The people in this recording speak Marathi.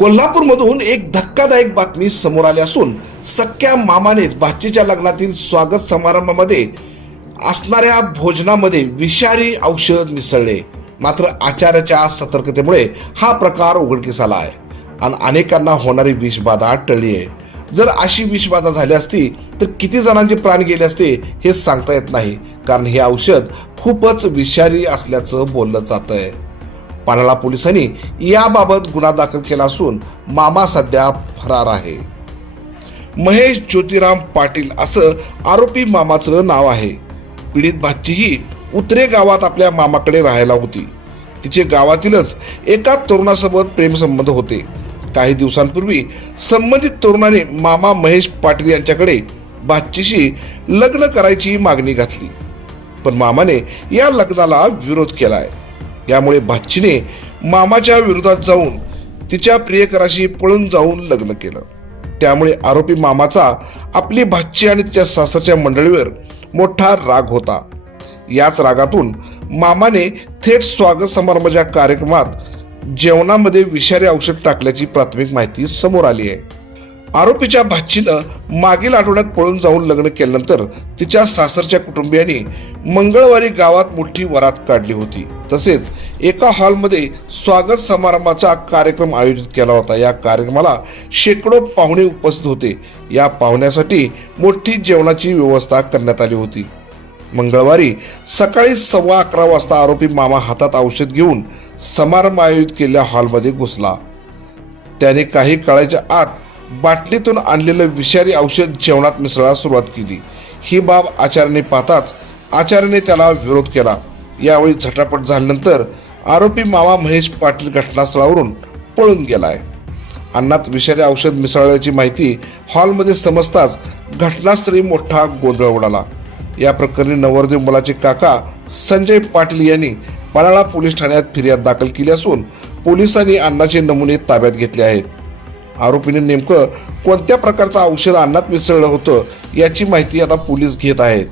कोल्हापूरमधून एक धक्कादायक बातमी समोर आली असून सख्या मामानेच भाचीच्या लग्नातील स्वागत समारंभामध्ये असणाऱ्या भोजनामध्ये विषारी औषध मिसळले. मात्र आचार्याच्या सतर्कतेमुळे हा प्रकार उघडकीस आला आहे आणि अनेकांना होणारी विषबाधा टळली आहे. जर अशी विषबाधा झाली असती तर किती जणांचे प्राण गेले असते हे सांगता येत नाही कारण हे औषध खूपच विषारी असल्याचं बोललं जात आहे पानाळा पोलिसांनी याबाबत गुन्हा दाखल केला असून मामा सध्या फरार आहे. महेश ज्योतिराम पाटील असं आरोपी मामाचं नाव आहे. पीडित भाची ही उतरे गावात आपल्या मामाकडे राहायला होती. तिचे गावातीलच एका तरुणासोबत प्रेमसंबंध होते. काही दिवसांपूर्वी संबंधित तरुणाने मामा महेश पाटील यांच्याकडे भाचीशी लग्न करायची मागणी घातली. पण मामाने या लग्नाला विरोध केलाय. यामुळे भाचीने मामाच्या विरोधात जाऊन तिच्या प्रियकराशी पळून जाऊन लग्न केलं. त्यामुळे आरोपी मामाचा आपली भाची आणि तिच्या सासरच्या मंडळीवर मोठा राग होता. याच रागातून मामाने थेट स्वागत समारंभाच्या कार्यक्रमात जेवणामध्ये विषारी औषध टाकल्याची प्राथमिक माहिती समोर आली आहे. आरोपीच्या भाचीनं मागील आठवड्यात पळून जाऊन लग्न केल्यानंतर तिच्या सासरच्या कुटुंबियांनी मंगळवारी गावात मोठी वरात काढली होती. तसेच एका हॉलमध्ये स्वागत समारंभाचा कार्यक्रम आयोजित केला होता. या कार्यक्रमाला शेकडो पाहुणे उपस्थित होते. या पाहुण्यासाठी मोठी जेवणाची व्यवस्था करण्यात आली होती. मंगळवारी सकाळी सव्वा अकरा वाजता आरोपी मामा हातात औषध घेऊन समारंभ आयोजित केलेल्या हॉलमध्ये घुसला. त्याने काही काळाच्या आत बाटलीतून आणलेलं विषारी औषध जेवणात मिसळायला सुरुवात केली. ही बाब आचार्याने पाहताच आचार्याने त्याला विरोध केला. यावेळी झटापट झाल्यानंतर आरोपी मामा महेश पाटील घटनास्थळावरून पळून गेलाय. अन्नात विषारी औषध मिसळल्याची माहिती हॉलमध्ये समजताच घटनास्थळी मोठा गोंधळ उडाला. या प्रकरणी नवरदेव मुलाचे काका संजय पाटील यांनी पन्हाळा पोलीस ठाण्यात फिर्याद दाखल केली असून पोलिसांनी अन्नाचे नमुने ताब्यात घेतले आहेत. आरोपीने नेमकं कोणत्या प्रकारचं औषध अन्नात मिसळलं होतं याची माहिती आता पोलीस घेत आहेत.